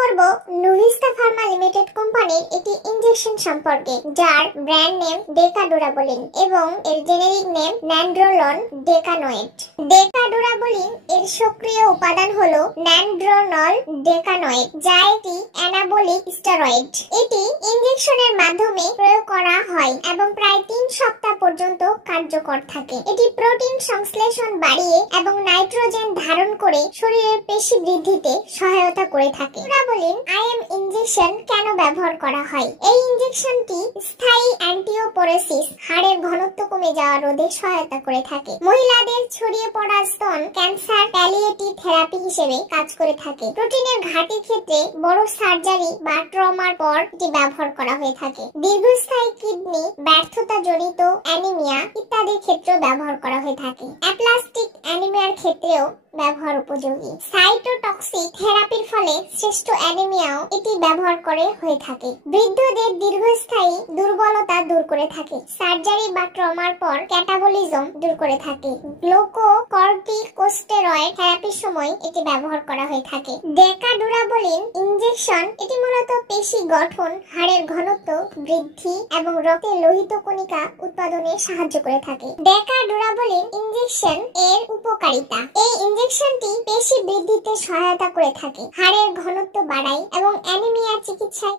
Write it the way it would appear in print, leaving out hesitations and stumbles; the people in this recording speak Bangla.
করব নুভিস্তা ফার্মা লিমিটেড কোম্পানির একটি ইনজেকশন সম্পর্কে, যার ব্র্যান্ড নেম ডেকাডুরাবোলিন এবং এর জেনেরিক নেম ন্যান্ড্রোলন ডেকানয়েড। ডেকাডুরাবোলিন এর সক্রিয় উপাদান হলো ন্যান্ড্রোনল ডেকানয়েড, যা একটি অ্যানাবলিক স্টেরয়েড। এটি ইনজেকশনের মাধ্যমে প্রয়োগ করা হয় এবং প্রায় 3 সপ্তাহ পর্যন্ত কার্যকর থাকে। এটি প্রোটিন সংশ্লেষণ বাড়িয়ে এবং নাইট্রোজেন ধারণ করে শরীরের পেশি বৃদ্ধিতে সহায়তা করে থাকে। ডুরাবোলিন আইএম ইনজেকশন কেন ব্যবহার করা হয়? এই ইনজেকশনটি স্থায়ী অ্যান্টিওপোরেসিস, হাড়ের ঘনত্ব কমে যাওয়া রোধে সহায়তা করে থাকে। মহিলাদের ছড়িয়ে পড়া স্তন ক্যান্সার প্যালিয়েটিভ থেরাপি হিসেবে কাজ করে থাকে। প্রোটিনের ঘাটতির ক্ষেত্রে বড় সার্জারি বা ট্রমার পর এটি ব্যবহার করা হয়ে থাকে। দীর্ঘস্থায়ী কিডনি ব্যর্থতা জনিত অ্যানিমিয়া ইত্যাদির ক্ষেত্রেও ব্যবহার করা হয়ে থাকে। অ্যাপ্লাস্টিক অ্যানিমিয়ার ক্ষেত্রেও ব্যবহার উপযোগী। সাইটোটক্সিক থেরাপির ফলে শ্রেষ্ঠ অ্যানিমিয়াও এটি ব্যবহার করে হয়ে থাকে। বৃদ্ধদের দীর্ঘস্থায়ী দুর্বলতা দূর করে থাকে। সার্জারি বা ট্রমার পর ক্যাটাবলিজম দূর করে থাকে। গ্লুকোকর্টিকোস্টেরয়েড থেরাপির সময় এটি ব্যবহার করা হয়ে থাকে। ডেকাডুরাবোলিন ইনজেকশন এটি মূলত পেশি গঠন, হাড়ের ঘনত্ব বৃদ্ধি এবং রক্তে লোহিত কণিকা উৎপাদনে সাহায্য করে থাকে। ডেকাডুরাবোলিন ইনজেকশন এর উপকারিতা: এই ইনজেকশনটি পেশি বৃদ্ধিতে সহায়তা করে থাকে, হাড়ের ঘনত্ব বাড়ায় এবং অ্যানিমিয়া চিকিৎসায়